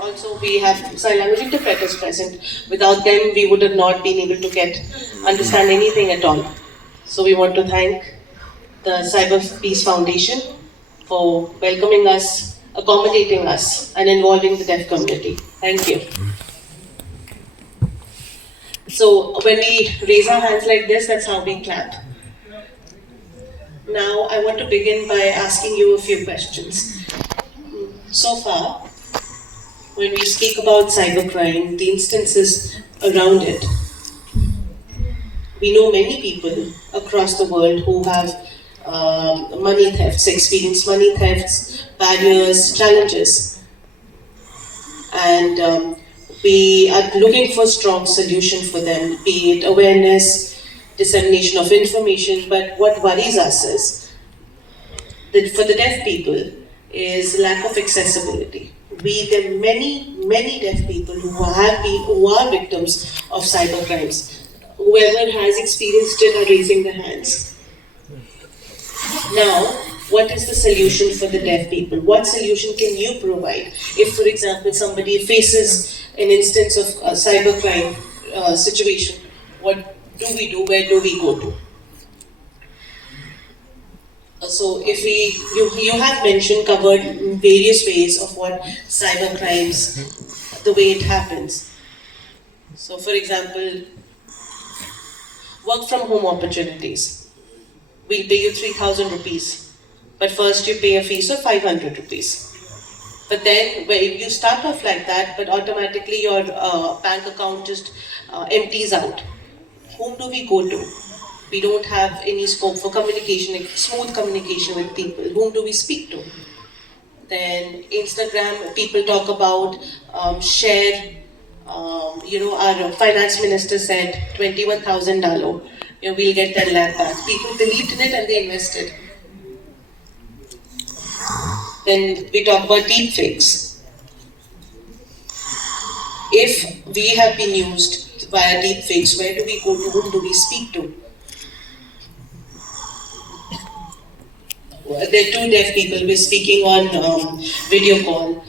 also we have sign language interpreters present. Without them, we would have not been able to understand anything at all. So we want to thank the CyberPeace Foundation for welcoming us, accommodating us, and involving the deaf community. Thank you. So when we raise our hands like this, that's how we clap. Now I want to begin by asking you a few questions. So far, when we speak about cybercrime, the instances around it, we know many people across the world who have money thefts, experience money thefts, barriers, challenges. And we are looking for strong solution for them, be it awareness, dissemination of information. But what worries us is that for the deaf people is lack of accessibility. There are many deaf people who are victims of cyber crimes. Whoever has experienced it are raising their hands. Now, what is the solution for the deaf people? What solution can you provide? If, for example, somebody faces an instance of a cybercrime situation, what do we do? Where do we go to? So, if you have covered various ways of what cyber crimes, the way it happens. So, for example, work from home opportunities. We'll pay you 3,000 rupees, but first you pay a fees of 500 rupees. But then, when you start off like that, but automatically your bank account just empties out. Whom do we go to? We don't have any scope for communication, like smooth communication with people. Whom do we speak to? Then Instagram, people talk about share. Our finance minister said $21,000. We'll get 10 lakh back. People believed in it and they invested. Then we talk about deep fakes. If we have been used via deep fakes, where do we go to? Whom do we speak to? There are two deaf people. We're speaking on video call.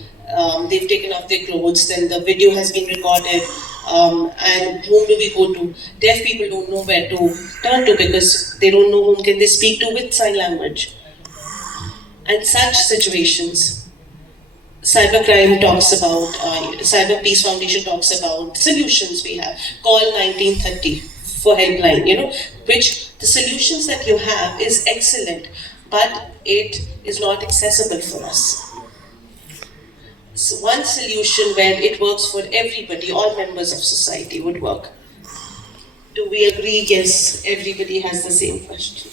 They've taken off their clothes, then the video has been recorded. And whom do we go to? Deaf people don't know where to turn to because they don't know whom can they speak to with sign language. And such situations, cybercrime talks about, CyberPeace Foundation talks about solutions we have. Call 1930 for helpline, which the solutions that you have is excellent, but it is not accessible for us. So one solution where it works for everybody, all members of society would work. Do we agree? Yes, everybody has the same question.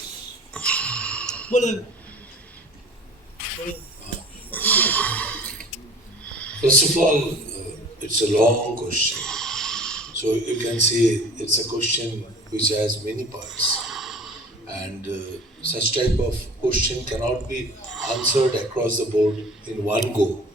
First of all, it's a long question. So you can say it's a question which has many parts. And such type of question cannot be answered across the board in one go.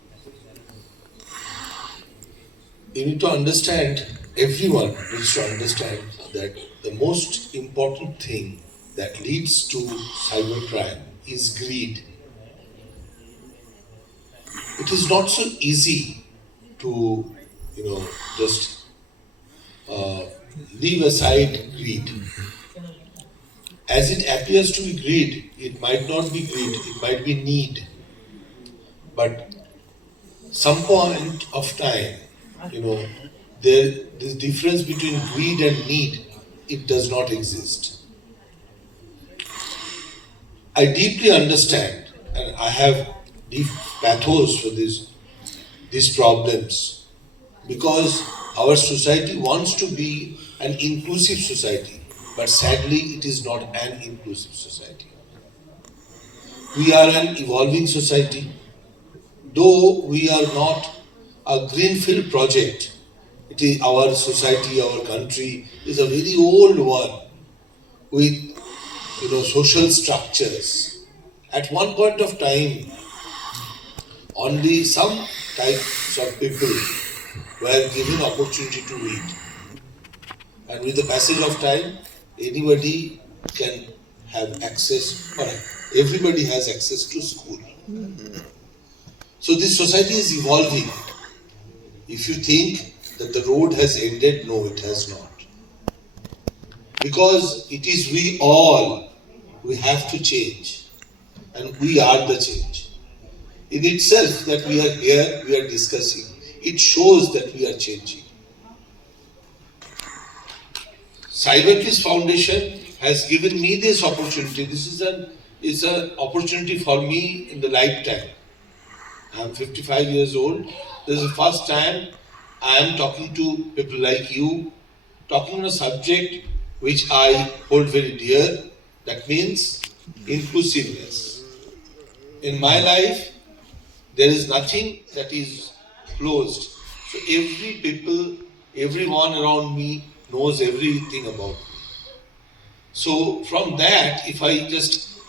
You need to understand, everyone needs to understand that the most important thing that leads to cybercrime is greed. It is not so easy to, just leave aside greed. As it appears to be greed, it might not be greed, it might be need. But some point of time, this difference between greed and need, it does not exist. I deeply understand, and I have deep pathos for these problems, because our society wants to be an inclusive society, but sadly it is not an inclusive society. We are an evolving society. Though we are not a greenfield project, it is our society, our country is a very old one with social structures. At one point of time, only some types of people were given opportunity to read. And with the passage of time, anybody can have access, or everybody has access to school. So this society is evolving. If you think that the road has ended, no, it has not. Because it is we all, we have to change. And we are the change. In itself, that we are here, we are discussing, it shows that we are changing. CyberPeace Foundation has given me this opportunity. This is an opportunity for me in the lifetime. I am 55 years old. This is the first time I am talking to people like you, talking on a subject which I hold very dear. That means inclusiveness. In my life, there is nothing that is closed. So everyone around me knows everything about me. So from that, if I just,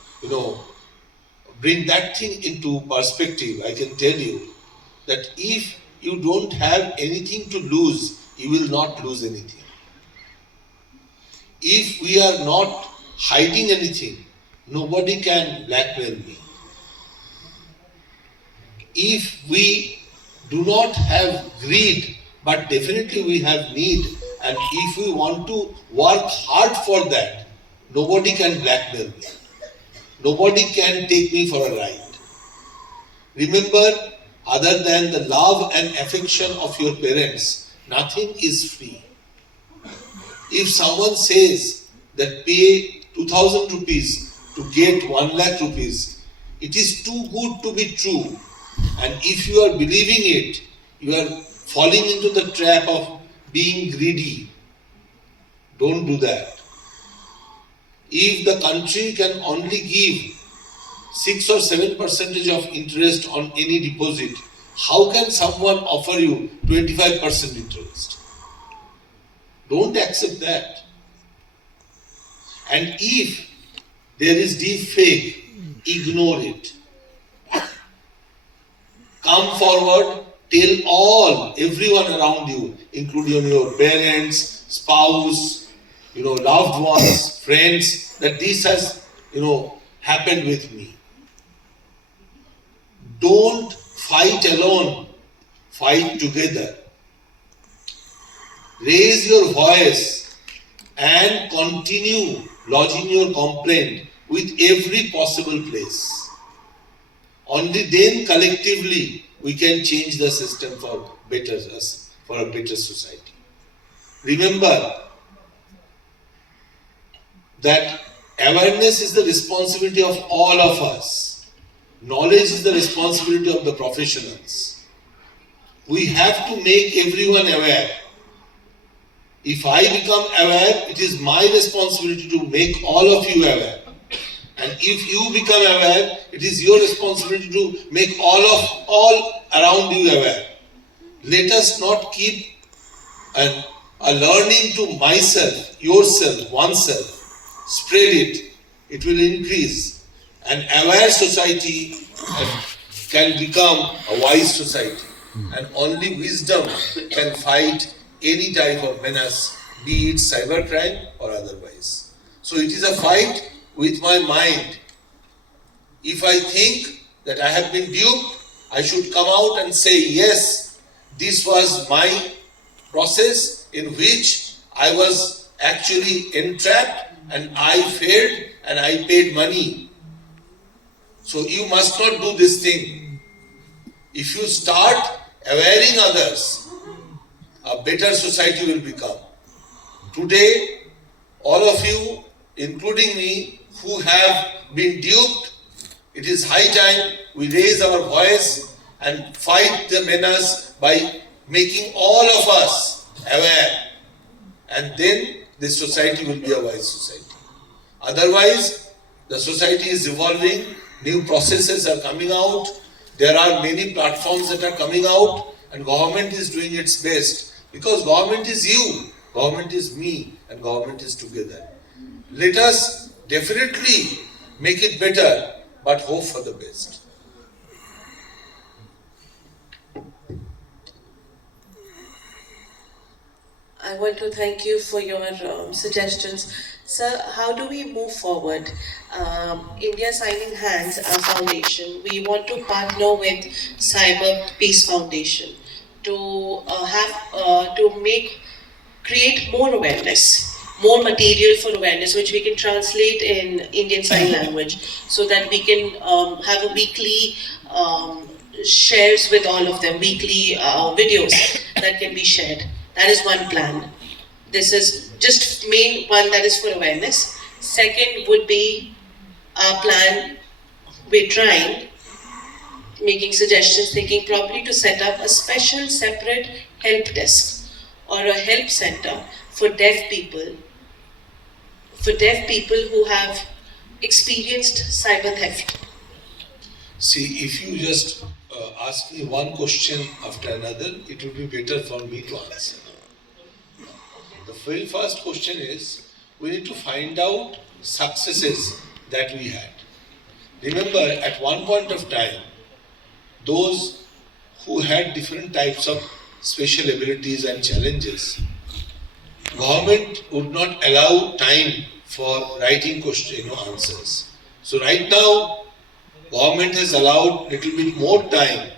bring that thing into perspective, I can tell you that if you don't have anything to lose, you will not lose anything. If we are not hiding anything, nobody can blackmail me. If we do not have greed, but definitely we have need, and if we want to work hard for that, nobody can blackmail me. Nobody can take me for a ride. Remember, other than the love and affection of your parents, nothing is free. If someone says that pay 2000 rupees to get 1 lakh rupees, it is too good to be true. And if you are believing it, you are falling into the trap of being greedy. Don't do that. If the country can only give 6 or 7% of interest on any deposit, how can someone offer you 25% interest? Don't accept that. And if there is deep fake, ignore it. Come forward, tell everyone around you, including your parents, spouse, loved ones, friends, that this has, happened with me. Don't fight alone, fight together. Raise your voice and continue lodging your complaint with every possible place. Only then collectively we can change the system for a better society. Remember that awareness is the responsibility of all of us. Knowledge is the responsibility of the professionals. We have to make everyone aware. If I become aware, it is my responsibility to make all of you aware. And if you become aware, it is your responsibility to make all around you aware. Let us not keep a learning to myself, yourself, oneself. Spread it. It will increase. An aware society can become a wise society. And only wisdom can fight any type of menace, be it cybercrime or otherwise. So it is a fight with my mind. If I think that I have been duped, I should come out and say, yes, this was my process in which I was actually entrapped and I failed and I paid money. So you must not do this thing. If you start awareing others, a better society will become. Today, all of you, including me, who have been duped, it is high time we raise our voice and fight the menace by making all of us aware. And then this society will be a wise society. Otherwise, the society is evolving, new processes are coming out, there are many platforms that are coming out, and government is doing its best. Because government is you, government is me, and government is together. Let us definitely make it better, but hope for the best. I want to thank you for your suggestions. Sir, how do we move forward? India Signing Hands, our foundation, we want to partner with CyberPeace Foundation. create more awareness, more material for awareness, which we can translate in Indian Sign Language, so that we can have a weekly shares with all of them, weekly videos that can be shared. That is one plan. This is just main one, that is for awareness. Second would be our plan. We're trying, making suggestions, thinking properly to set up a special separate help desk or a help center for deaf people who have experienced cyber theft. See, if you just ask me one question after another, it would be better for me to answer. The very first question is, we need to find out successes that we had. Remember, at one point of time, those who had different types of special abilities and challenges, government would not allow time for writing question, answers. So right now, government has allowed little bit more time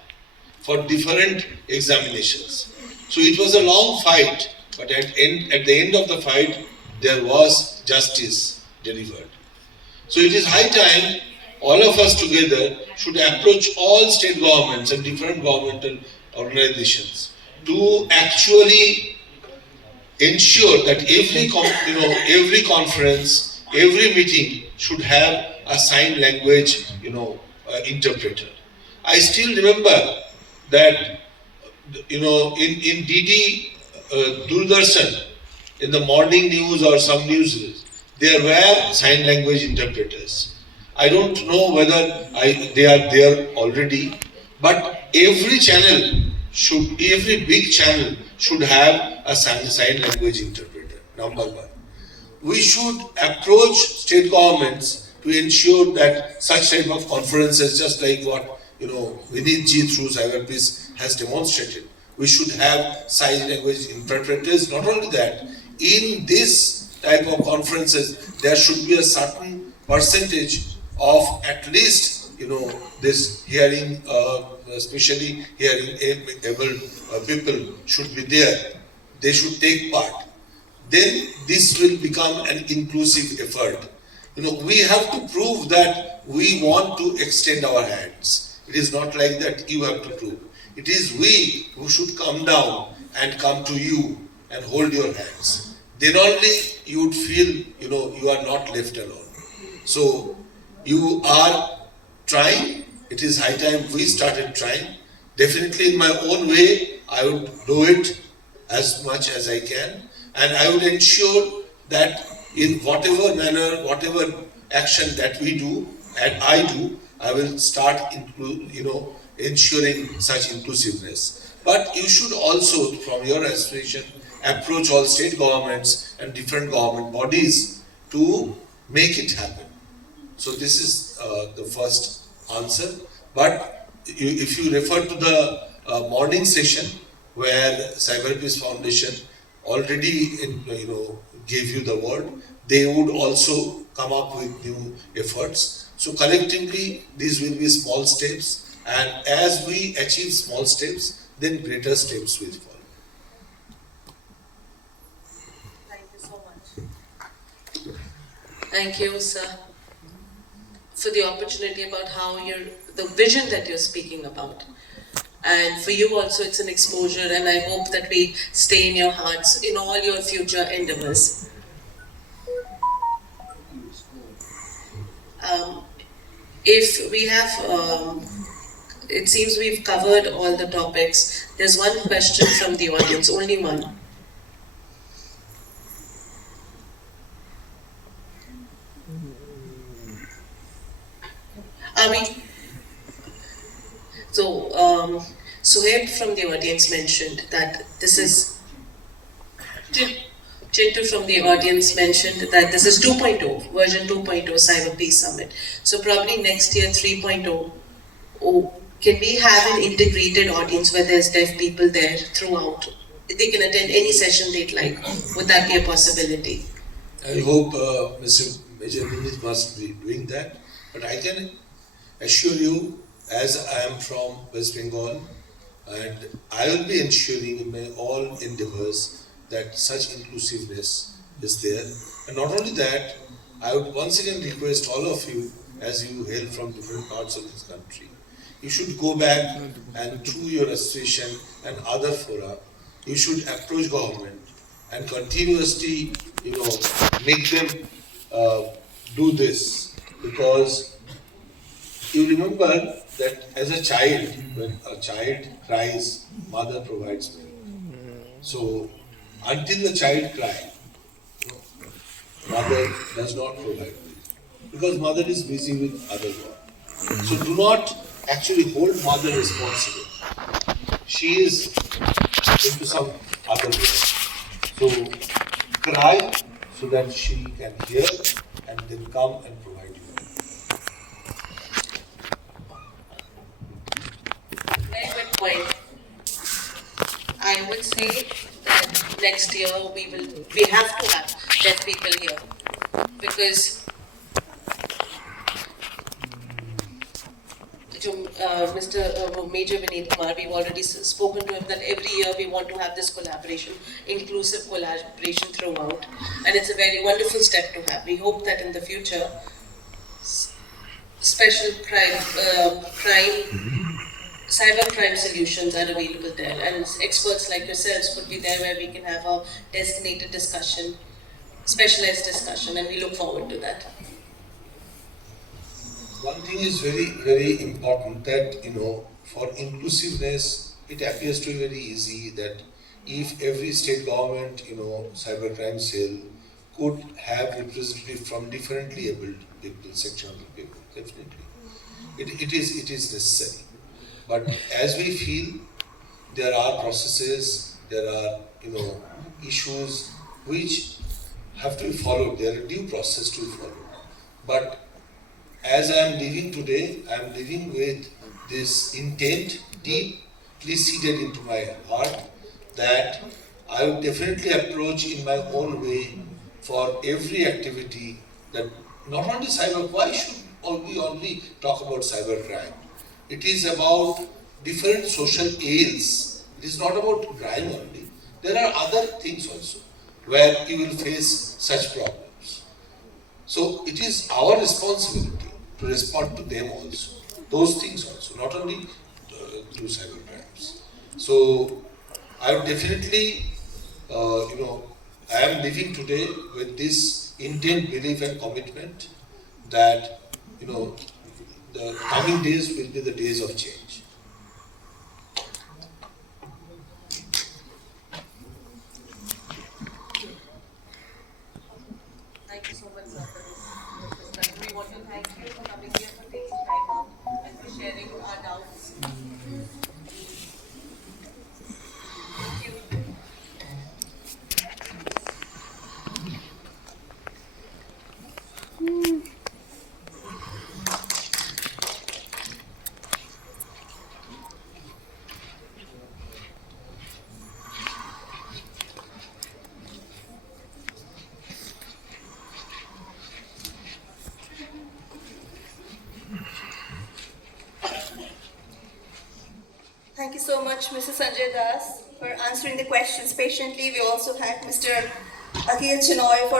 for different examinations. So it was a long fight, but at the end of the fight, there was justice delivered. So it is high time all of us together should approach all state governments and different governmental organizations to actually ensure that every conference, every meeting should have a sign language, interpreter. I still remember that, in DD Doordarshan, in the morning news or some news, there were sign language interpreters. I don't know whether they are there already, but every big channel should have a sign language interpreter, number one. We should approach state governments to ensure that such type of conferences, just like what Vinitji through CyberPeace has demonstrated, we should have sign language interpreters. Not only that, in this type of conferences, there should be a certain percentage of at least this hearing, especially hearing able people should be there. They should take part. Then this will become an inclusive effort. We have to prove that we want to extend our hands. It is not like that you have to prove. It is we who should come down and come to you and hold your hands. Then only you would feel, you are not left alone. So you are trying. It is high time we started trying. Definitely in my own way, I would do it as much as I can, and I would ensure that in whatever manner, whatever action that we do and I do, I will start ensuring such inclusiveness. But you should also, from your aspiration, approach all state governments and different government bodies to make it happen. So this is the first answer. But if you refer to the morning session where CyberPeace Foundation already gave you the word, they would also come up with new efforts. So collectively, these will be small steps, and as we achieve small steps, then greater steps will follow. Thank you so much. Thank you, sir, for the opportunity about how the vision that you're speaking about. And for you also, it's an exposure, and I hope that we stay in your hearts in all your future endeavors. If we have, it seems we've covered all the topics. There's one question from the audience, only one. So, Suhaib from the audience mentioned that this is, Chintu from the audience mentioned that this is 2.0, version 2.0 CyberPeace Summit. So probably next year 3.0, can we have an integrated audience where there's deaf people there throughout? They can attend any session they'd like. Would that be a possibility? I hope Mr. Major Vinit must be doing that, but I can assure you, as I am from West Bengal, and I will be ensuring in my all endeavors that such inclusiveness is there. And not only that, I would once again request all of you, as you hail from different parts of this country, you should go back and through your association and other fora, you should approach government and continuously, make them uh, do this, because you remember that as a child, when a child cries, mother provides milk. So until the child cries, mother does not provide milk because mother is busy with other work. So do not actually hold mother responsible. She is into some other work. So cry so that she can hear and then come and provide you. Very good point. I would say that next year we have to have deaf people here, because to Mr. Major Vineet Kumar, we've already spoken to him that every year we want to have this collaboration, inclusive collaboration throughout, and it's a very wonderful step to have. We hope that in the future, special cyber crime solutions are available there, and experts like yourselves could be there where we can have a designated discussion, specialized discussion, and we look forward to that. One thing is very, very important that, for inclusiveness, it appears to be very easy that if every state government, cybercrime cell could have representatives from differently abled people, sectional people, definitely. It is necessary. But as we feel, there are processes, there are, issues which have to be followed. There are due process to be followed. But as I am living today, I am living with this intent deeply seated into my heart that I would definitely approach in my own way for every activity that not only cyber, why should we only talk about cybercrime? It is about different social ills. It is not about crime only. There are other things also where you will face such problems. So it is our responsibility to respond to them also, those things also, not only through cyber crimes. So I would definitely, I am living today with this intent, belief, and commitment that, the coming days will be the days of change. Thank you so much, sir, for this discussion. We want to thank you for coming here, for taking time out, and for sharing our doubts. Thank you. Thank you so much, Mrs. Sanjay Das, for answering the questions patiently. We also thank Mr. Akhil Chinoy for